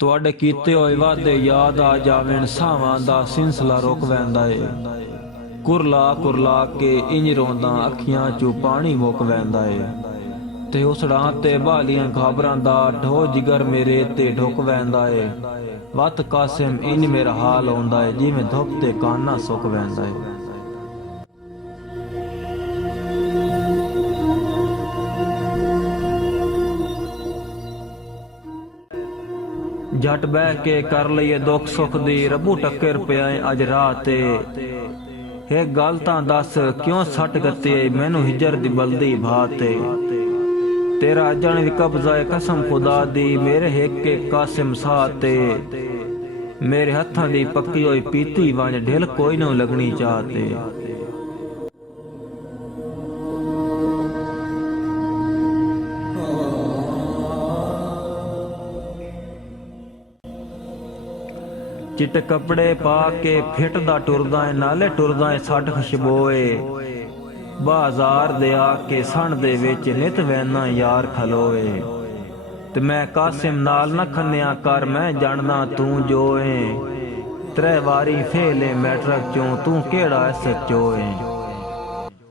ਤੁਹਾਡੇ ਕੀਤੇ ਹੋਏ ਵਾਅਦੇ ਯਾਦ ਆ ਜਾਵਣ, ਸਾਵਾਂ ਦਾ ਸਿਲਸਿਲਾ ਰੁਕ ਵੈਂਦਾ ਏ। ਕੁਰਲਾ ਕੁਰਲਾ ਕੇ ਇੰਜ ਰੋਂਦਾ, ਅੱਖੀਆਂ ਚੋਂ ਪਾਣੀ ਮੁੱਕ ਵੈਂਦਾ ਏ। ਤੇ ਉਸੜਾਂ ਤੇ ਬਾਲੀਆਂ ਖਬਰਾਂ ਦਾ ਢੋ ਜਿਗਰ ਮੇਰੇ ਤੇ ਢੁਕ ਵੈਂਦਾ ਏ। ਵਤ ਕਾਸਿਮ ਇੰਜ ਮੇਰਾ ਹਾਲ ਆਉਂਦਾ ਏ, ਜਿਵੇਂ ਧੁੱਪ ਤੇ ਕਾਨਾ ਸੁੱਕ ਵੈਂਦਾ ਏ। जट बह के कर लईए दुख सुख दी, रबू टक्कर पिया अज राह ते। एक गल तां दस क्यों सट गत्ती मैनू हिजर दी बलदी भा ते। तेरा अजन भी कब्जा कसम खुदा दी, मेरे हिक के कासिम साह ते। मेरे हत्थां दी पक्की होई पीती वंज, ढिल कोई ना लगनी चाहते। चिट्टे कपड़े पा के फिटदा टुरदा है, नाले टुरदा है सट खुशबोए। बाजार दे आके सन दे विच नित वैना यार खलोए। ते मैं कासिम नाल न खन्या कर, मैं जानना तू जो है। त्रै वारी फेले मैट्रिक चों, तू केड़ा है सच्चो है।